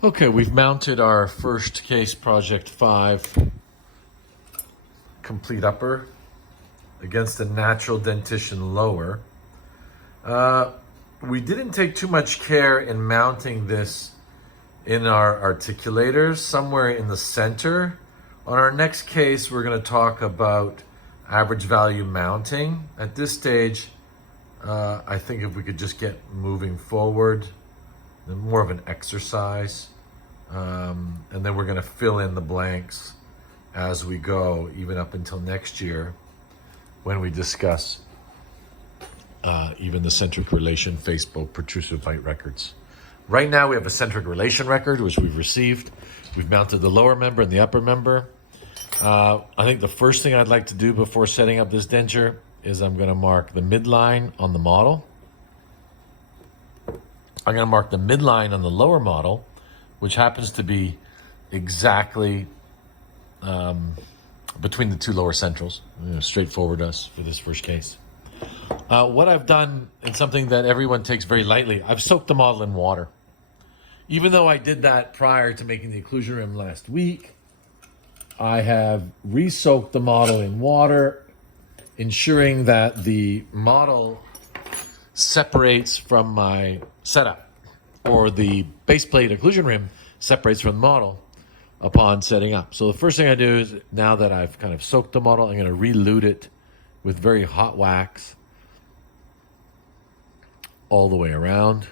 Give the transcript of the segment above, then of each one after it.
Okay, we've mounted our first case, Project 5, complete upper against a natural dentition lower. We didn't take too much care in mounting this in our articulators, somewhere in the center. On our next case, we're going to talk about average value mounting. At this stage, I think if we could just get moving forward, more of an exercise, and then we're going to fill in the blanks as we go, even up until next year when we discuss even the centric relation Facebook protrusive bite records. Right now we have a centric relation record, which we've received. We've mounted the lower member and the upper member. I think the first thing I'd like to do before setting up this denture is I'm going to mark the midline on the model. I'm going to mark the midline on the lower model, which happens to be exactly between the two lower centrals. Straightforward us for this first case. What I've done, and something that everyone takes very lightly, I've soaked the model in water. Even though I did that prior to making the occlusion rim last week, I have re-soaked the model in water, ensuring that the model separates from my setup, or the base plate occlusion rim separates from the model upon setting up. So the first thing I do is, now that I've kind of soaked the model, I'm going to re-lute it with very hot wax all the way around.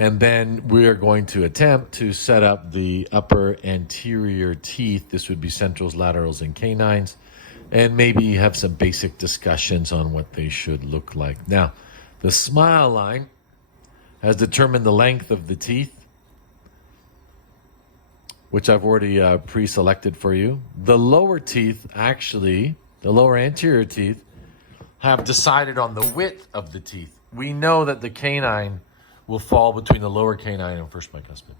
And then we are going to attempt to set up the upper anterior teeth. This would be centrals, laterals, and canines, and maybe have some basic discussions on what they should look like. Now, the smile line has determined the length of the teeth, which I've already pre-selected for you. The lower teeth, actually, the lower anterior teeth, have decided on the width of the teeth. We know that the canine will fall between the lower canine and first bicuspid.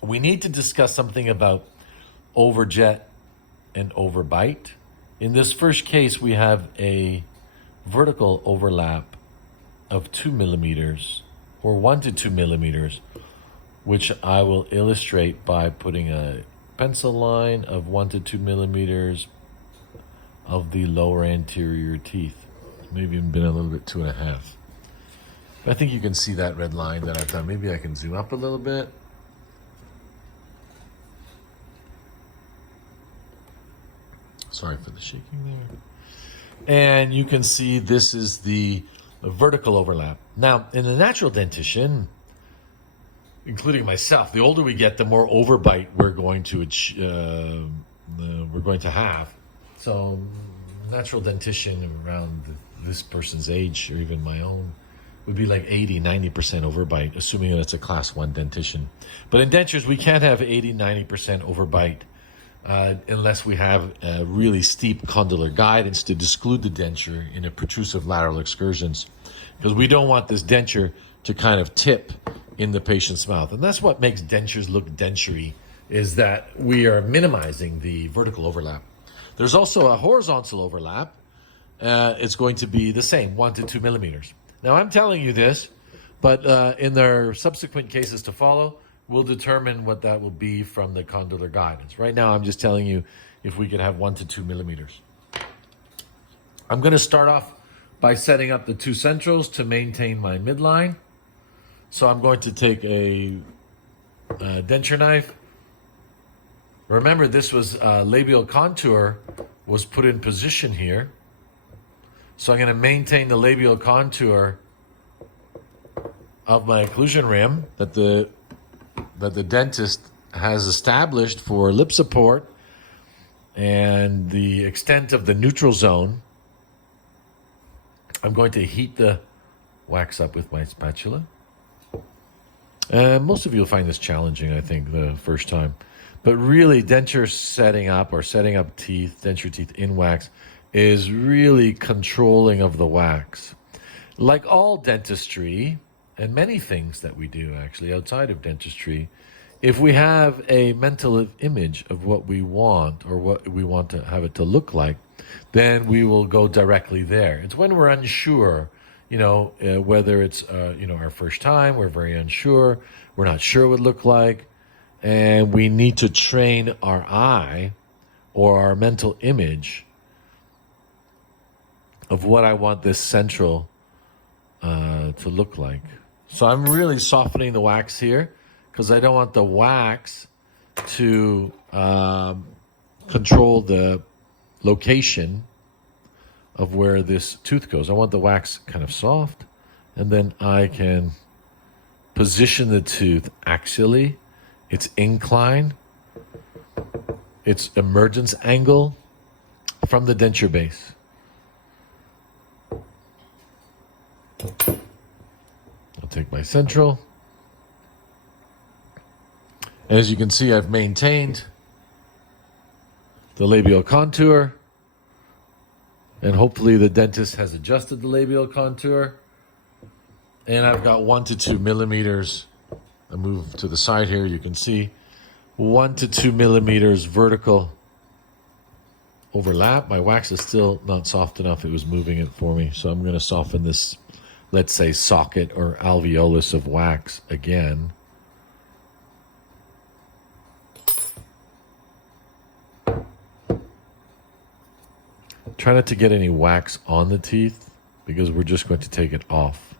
We need to discuss something about overjet and overbite. In this first case, we have a vertical overlap of 2 millimeters, or 1 to 2 millimeters, which I will illustrate by putting a pencil line of 1 to 2 millimeters of the lower anterior teeth. Maybe even been a little bit 2.5. I think you can see that red line that I've done. Maybe I can zoom up a little bit. Sorry for the shaking there. And you can see this is the vertical overlap. Now, in the natural dentition, including myself, the older we get, the more overbite we're going to have. So, natural dentition around this person's age, or even my own, would be like 80-90% overbite, assuming that it's a class 1 dentition. But in dentures, we can't have 80-90% overbite unless we have a really steep condylar guidance to exclude the denture in a protrusive lateral excursions, because we don't want this denture to kind of tip in the patient's mouth. And that's what makes dentures look denture, is that we are minimizing the vertical overlap. There's also a horizontal overlap. It's going to be the same, 1 to 2 millimeters. Now, I'm telling you this, but in their subsequent cases to follow, we'll determine what that will be from the condylar guidance. Right now, I'm just telling you if we could have 1 to 2 millimeters. I'm going to start off by setting up the 2 centrals to maintain my midline. So I'm going to take a denture knife. Remember, this was labial contour was put in position here. So I'm going to maintain the labial contour of my occlusion rim that the dentist has established for lip support, and the extent of the neutral zone. I'm going to heat the wax up with my spatula. Most of you will find this challenging, I think, the first time. But really, denture setting up, or setting up teeth, denture teeth in wax, is really controlling of the wax. Like all dentistry, and many things that we do actually outside of dentistry, if we have a mental image of what we want, or what we want to have it to look like, then we will go directly there. It's when we're unsure whether it's, our first time, we're very unsure, we're not sure what it would look like, and we need to train our eye or our mental image of what I want this central to look like. So I'm really softening the wax here because I don't want the wax to control the location of where this tooth goes. I want the wax kind of soft, and then I can position the tooth axially, its incline, its emergence angle from the denture base. I'll take my central. As you can see, I've maintained the labial contour, and hopefully the dentist has adjusted the labial contour. And I've got 1 to 2 millimeters. I move to the side here, you can see 1 to 2 millimeters vertical overlap. My wax is still not soft enough. It was moving it for me. So I'm going to soften this, let's say, socket or alveolus of wax again. Try not to get any wax on the teeth because we're just going to take it off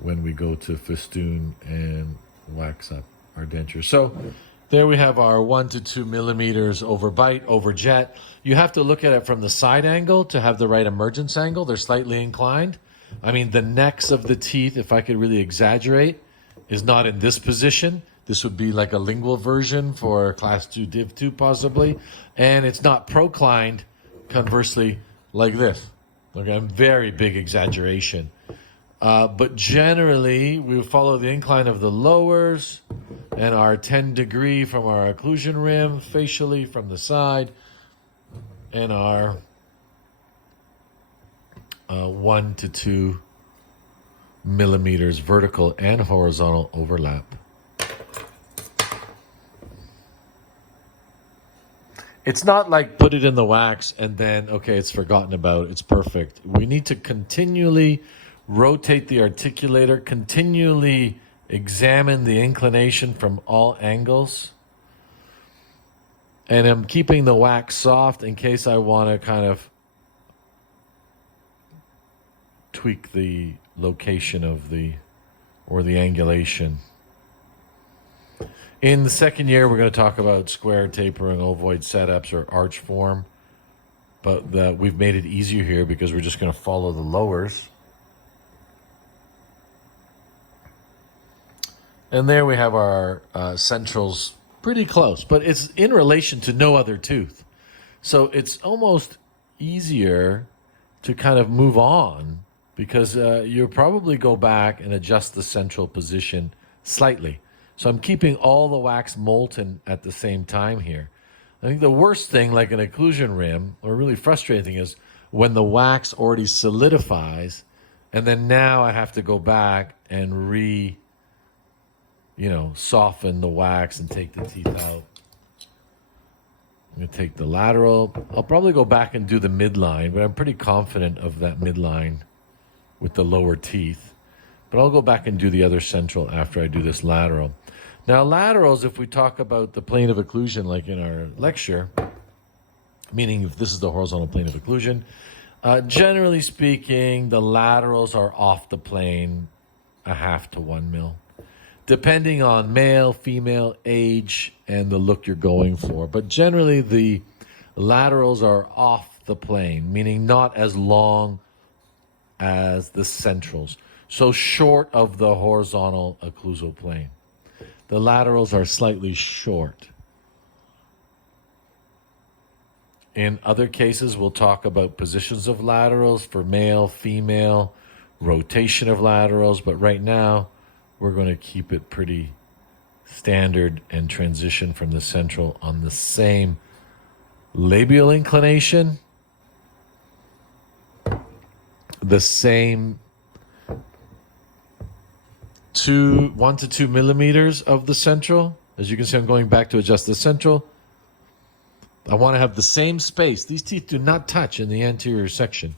when we go to festoon and wax up our denture. So there we have our 1 to 2 millimeters overbite, overjet. You have to look at it from the side angle to have the right emergence angle. They're slightly inclined. I mean, the necks of the teeth, if I could really exaggerate, is not in this position. This would be like a lingual version for class 2 div 2 possibly. And it's not proclined, conversely, like this. Okay, very big exaggeration. But generally, we follow the incline of the lowers and our 10 degree from our occlusion rim, facially from the side, and our 1 to 2 millimeters vertical and horizontal overlap. It's not like put it in the wax and then, okay, it's forgotten about. It's perfect. We need to continually rotate the articulator, continually examine the inclination from all angles. And I'm keeping the wax soft in case I want to kind of tweak the location of the angulation. In the second year, we're going to talk about square tapering, ovoid setups, or arch form. But we've made it easier here because we're just going to follow the lowers. And there we have our centrals pretty close, but it's in relation to no other tooth. So it's almost easier to kind of move on because you'll probably go back and adjust the central position slightly. So I'm keeping all the wax molten at the same time here. I think the worst thing, like an occlusion rim, or really frustrating thing, is when the wax already solidifies, and then now I have to go back and soften the wax and take the teeth out. I'm going to take the lateral. I'll probably go back and do the midline, but I'm pretty confident of that midline with the lower teeth. But I'll go back and do the other central after I do this lateral. Now, laterals, if we talk about the plane of occlusion, like in our lecture, meaning if this is the horizontal plane of occlusion, generally speaking, the laterals are off the plane 0.5 to 1 mil, depending on male, female, age, and the look you're going for. But generally, the laterals are off the plane, meaning not as long as the centrals. So short of the horizontal occlusal plane. The laterals are slightly short. In other cases, we'll talk about positions of laterals for male, female, rotation of laterals, but right now we're going to keep it pretty standard and transition from the central on the same labial inclination, the same 1 to 2 millimeters of the central. As you can see, I'm going back to adjust the central. I want to have the same space. These teeth do not touch in the anterior section.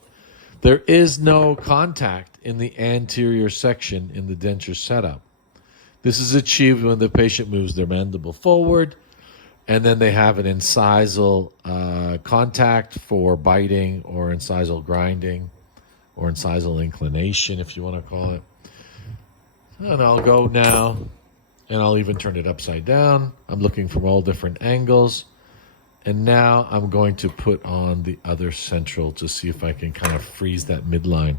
There is no contact in the anterior section in the denture setup. This is achieved when the patient moves their mandible forward, and then they have an incisal contact for biting or incisal grinding or incisal inclination, if you want to call it. And I'll go now, and I'll even turn it upside down. I'm looking from all different angles. And now I'm going to put on the other central to see if I can kind of freeze that midline.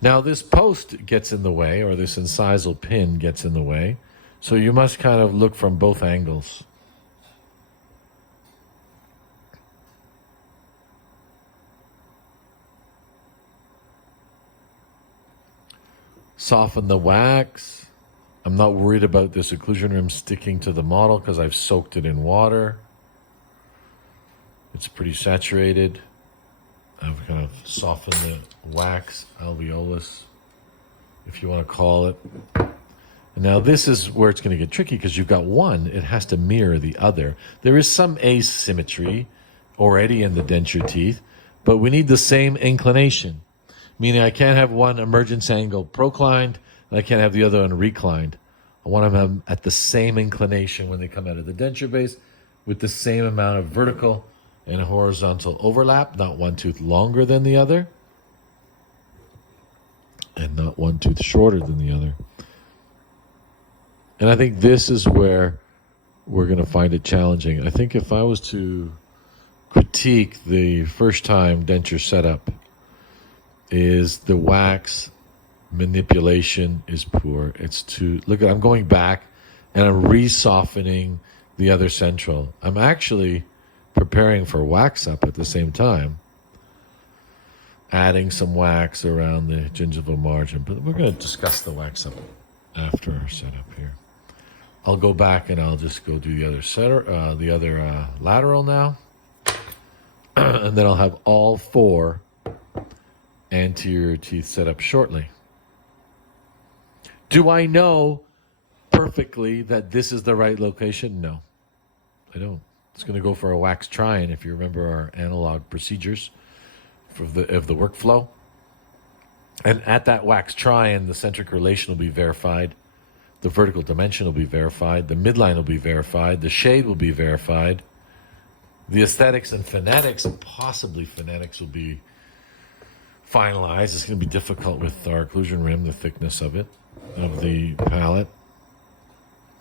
Now this post gets in the way, or this incisal pin gets in the way. So you must kind of look from both angles. Soften the wax. I'm not worried about this occlusion rim sticking to the model because I've soaked it in water. It's pretty saturated. I've kind of softened the wax alveolus, if you want to call it. And now this is where it's going to get tricky because you've got one, it has to mirror the other. There is some asymmetry already in the denture teeth, but we need the same inclination. Meaning I can't have one emergence angle proclined, and I can't have the other one reclined. I want them at the same inclination when they come out of the denture base with the same amount of vertical and horizontal overlap, not one tooth longer than the other, and not one tooth shorter than the other. And I think this is where we're going to find it challenging. I think if I was to critique the first time denture setup, is the wax manipulation is poor. It's too, look at, I'm going back and I'm re-softening the other central. I'm actually preparing for wax up at the same time, adding some wax around the gingival margin. But we're going to discuss the wax up after our setup here. I'll go back and I'll just go do the other lateral now. And then I'll have all four anterior teeth set up shortly. Do I know perfectly that this is the right location? No, I don't. It's going to go for a wax try-in if you remember our analog procedures of the workflow. And at that wax try-in, the centric relation will be verified. The vertical dimension will be verified. The midline will be verified. The shade will be verified. The aesthetics and phonetics, and possibly phonetics, will be finalized. It's going to be difficult with our occlusion rim, the thickness of it, of the palate.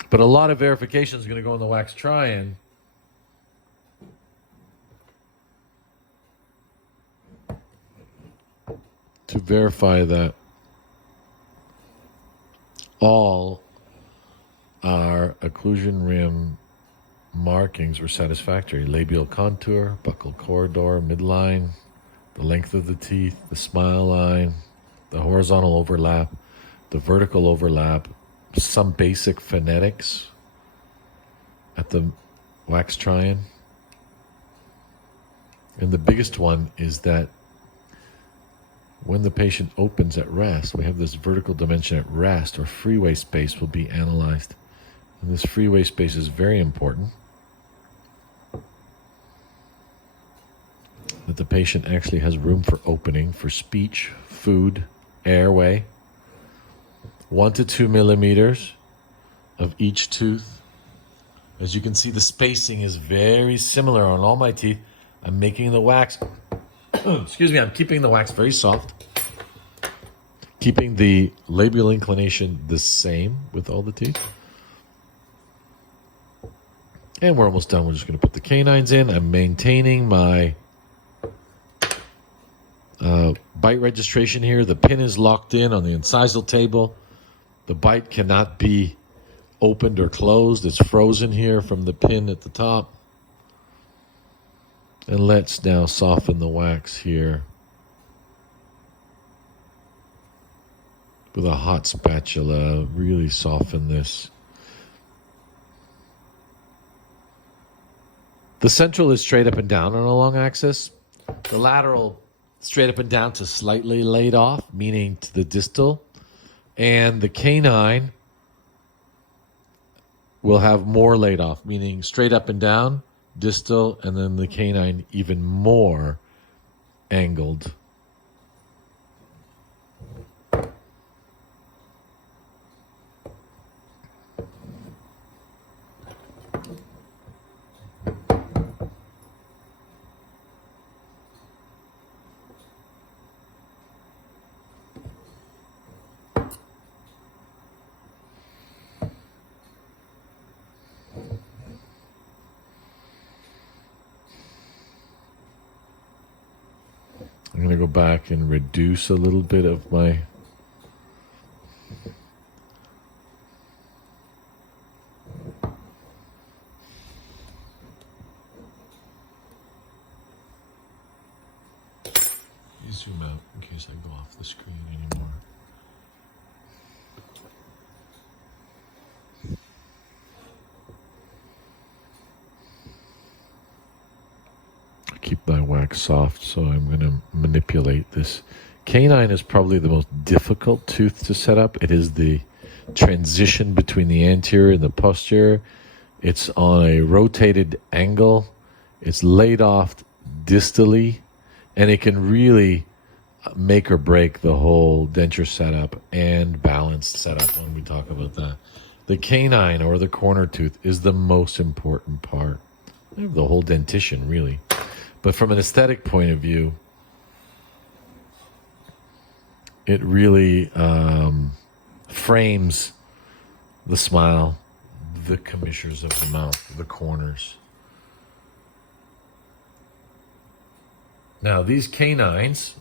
But a lot of verification is going to go in the wax try-in. To verify that all our occlusion rim markings were satisfactory. Labial contour, buccal corridor, midline, the length of the teeth, the smile line, the horizontal overlap, the vertical overlap, some basic phonetics at the wax try-in. And the biggest one is that when the patient opens at rest, we have this vertical dimension at rest, or freeway space will be analyzed. And this freeway space is very important. That the patient actually has room for opening for speech, food, airway. 1 to 2 millimeters of each tooth. As you can see, the spacing is very similar on all my teeth. I'm making the wax, excuse me, I'm keeping the wax very soft. Keeping the labial inclination the same with all the teeth. And we're almost done. We're just going to put the canines in. I'm maintaining my bite registration here. The pin is locked in on the incisal table. The bite cannot be opened or closed. It's frozen here from the pin at the top. And let's now soften the wax here with a hot spatula. Really soften this. The central is straight up and down on a long axis. The lateral straight up and down to slightly laid off, meaning to the distal. And the canine will have more laid off, meaning straight up and down, distal, and then the canine even more angled I'm going to go back and reduce a little bit of my zoom out in case I go off the screen anymore. Keep my wax soft, so I'm going to manipulate this. Canine is probably the most difficult tooth to set up. It is the transition between the anterior and the posterior. It's on a rotated angle. It's laid off distally, and it can really make or break the whole denture setup and balanced setup when we talk about that. The canine or the corner tooth is the most important part of the whole dentition, really. But from an aesthetic point of view, it really frames the smile, the commissures of the mouth, the corners. Now, these canines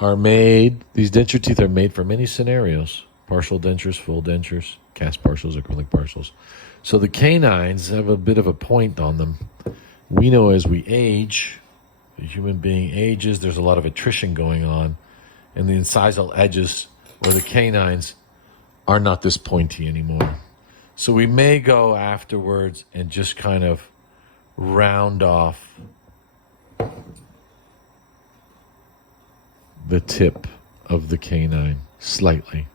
are made, these denture teeth are made for many scenarios. Partial dentures, full dentures, cast partials, acrylic partials. So the canines have a bit of a point on them. We know as we age, the human being ages, there's a lot of attrition going on, and the incisal edges or the canines are not this pointy anymore. So we may go afterwards and just kind of round off the tip of the canine slightly.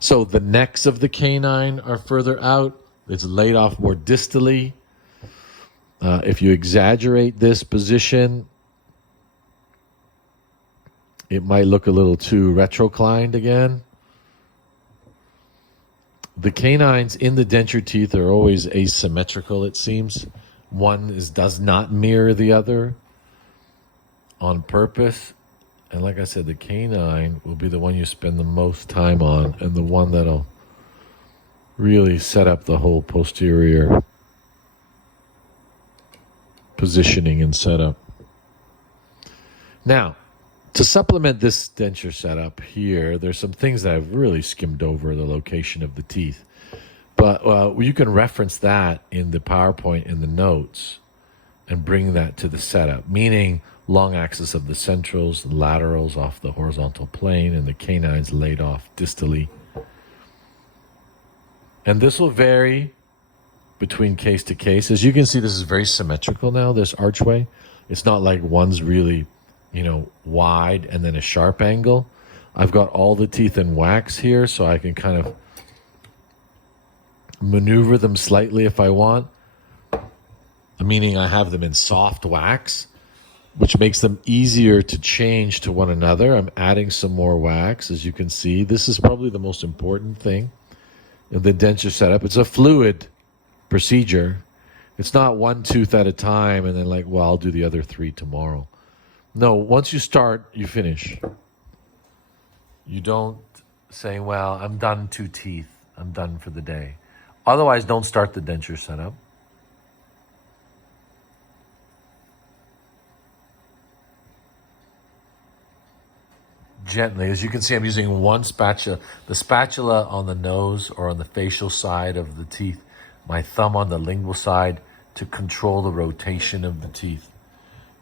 So the necks of the canine are further out. It's laid off more distally. If you exaggerate this position, it might look a little too retroclined again. The canines in the denture teeth are always asymmetrical, it seems. One does not mirror the other on purpose. And like I said, the canine will be the one you spend the most time on and the one that'll really set up the whole posterior positioning and setup. Now, to supplement this denture setup here, there's some things that I've really skimmed over the location of the teeth. But you can reference that in the PowerPoint in the notes and bring that to the setup, meaning long axis of the centrals, the laterals off the horizontal plane, and the canines laid off distally. And this will vary between case to case. As you can see, this is very symmetrical now, this archway. It's not like one's really, wide and then a sharp angle. I've got all the teeth in wax here, so I can kind of maneuver them slightly if I want. Meaning I have them in soft wax, which makes them easier to change to one another. I'm adding some more wax, as you can see. This is probably the most important thing in the denture setup. It's a fluid procedure. It's not one tooth at a time and then I'll do the other three tomorrow. No, once you start, you finish. You don't say, I'm done 2 teeth. I'm done for the day. Otherwise, don't start the denture setup. Gently. As you can see, I'm using one spatula. The spatula on the nose or on the facial side of the teeth. My thumb on the lingual side to control the rotation of the teeth.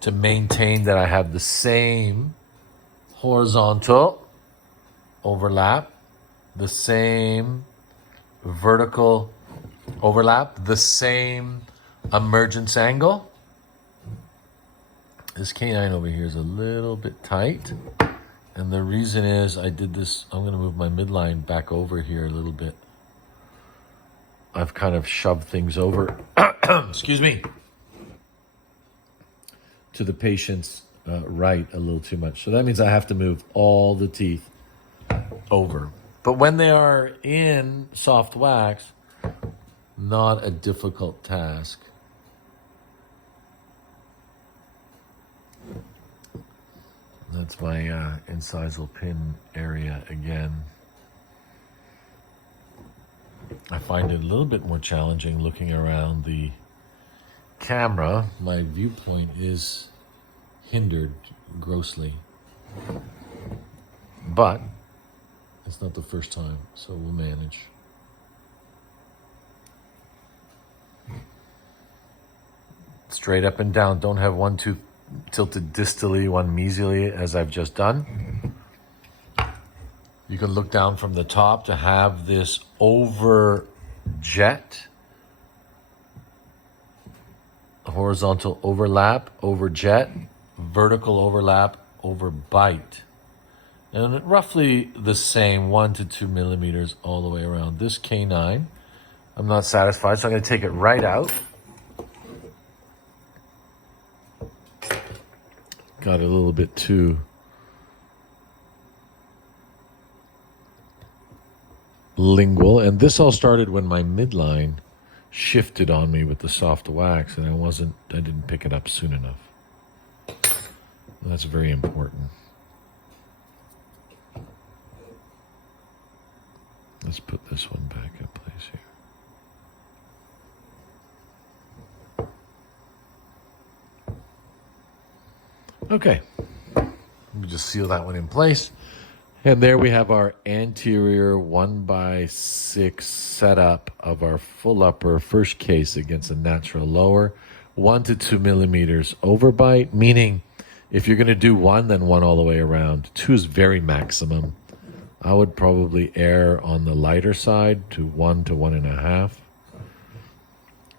To maintain that I have the same horizontal overlap, the same vertical overlap, the same emergence angle. This canine over here is a little bit tight. And the reason is I did this, I'm going to move my midline back over here a little bit. I've kind of shoved things over, excuse me, to the patient's right a little too much. So that means I have to move all the teeth over. But when they are in soft wax, not a difficult task. That's my incisal pin area again. I find it a little bit more challenging looking around the camera. My viewpoint is hindered grossly. But it's not the first time, so we'll manage. Straight up and down. Don't have one tooth tilted distally, one mesially, as I've just done. You can look down from the top to have this overjet, horizontal overlap, overjet, vertical overlap, overbite. And roughly the same, 1 to 2 millimeters all the way around. This canine, I'm not satisfied, so I'm going to take it right out. Got a little bit too lingual. And this all started when my midline shifted on me with the soft wax, and I didn't pick it up soon enough. And that's very important. Let's put this one back in place here. Okay, let me just seal that one in place. And there we have our anterior 1x6 setup of our full upper first case against a natural lower. 1 to 2 millimeters overbite, meaning if you're going to do 1, then 1 all the way around. 2 is very maximum. I would probably err on the lighter side to 1 to 1.5.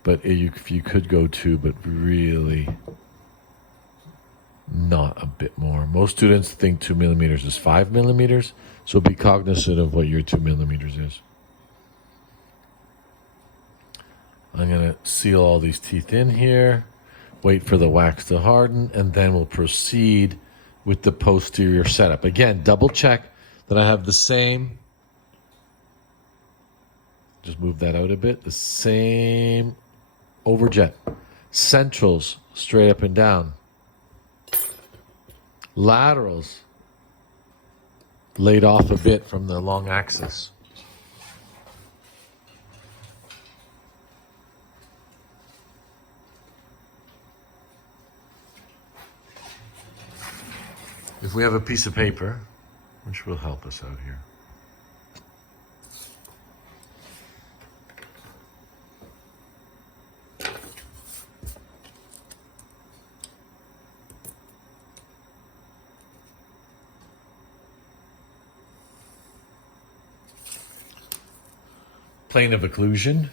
But if you could go 2, but really not a bit more. Most students think 2 millimeters is 5 millimeters, so be cognizant of what your 2 millimeters is. I'm going to seal all these teeth in here, wait for the wax to harden, and then we'll proceed with the posterior setup. Again, double check that I have the same, just move that out a bit, the same overjet. Centrals, straight up and down. Laterals, laid off a bit from the long axis. If we have a piece of paper, which will help us out here. Plane of occlusion,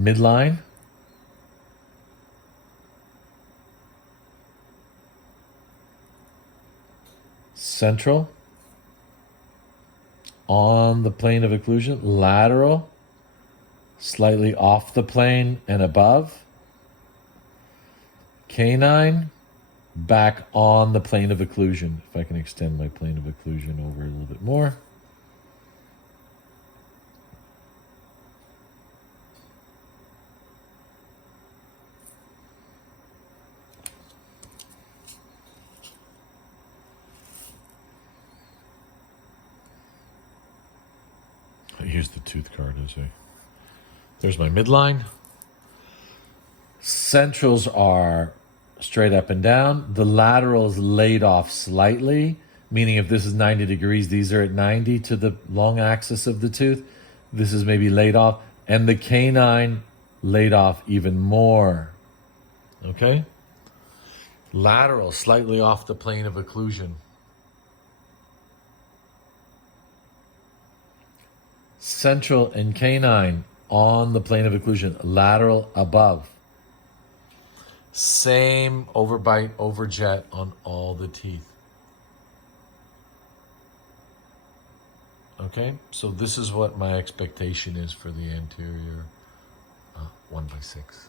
midline, central, on the plane of occlusion, lateral, slightly off the plane and above, canine, back on the plane of occlusion. If I can extend my plane of occlusion over a little bit more. Here's the tooth card. There's my midline. Centrals are straight up and down. The laterals laid off slightly, meaning if this is 90 degrees, these are at 90 to the long axis of the tooth. This is maybe laid off. And the canine laid off even more. Okay? Lateral, slightly off the plane of occlusion. Central and canine on the plane of occlusion, lateral above. Same overbite, overjet on all the teeth. Okay, so this is what my expectation is for the anterior 1x6.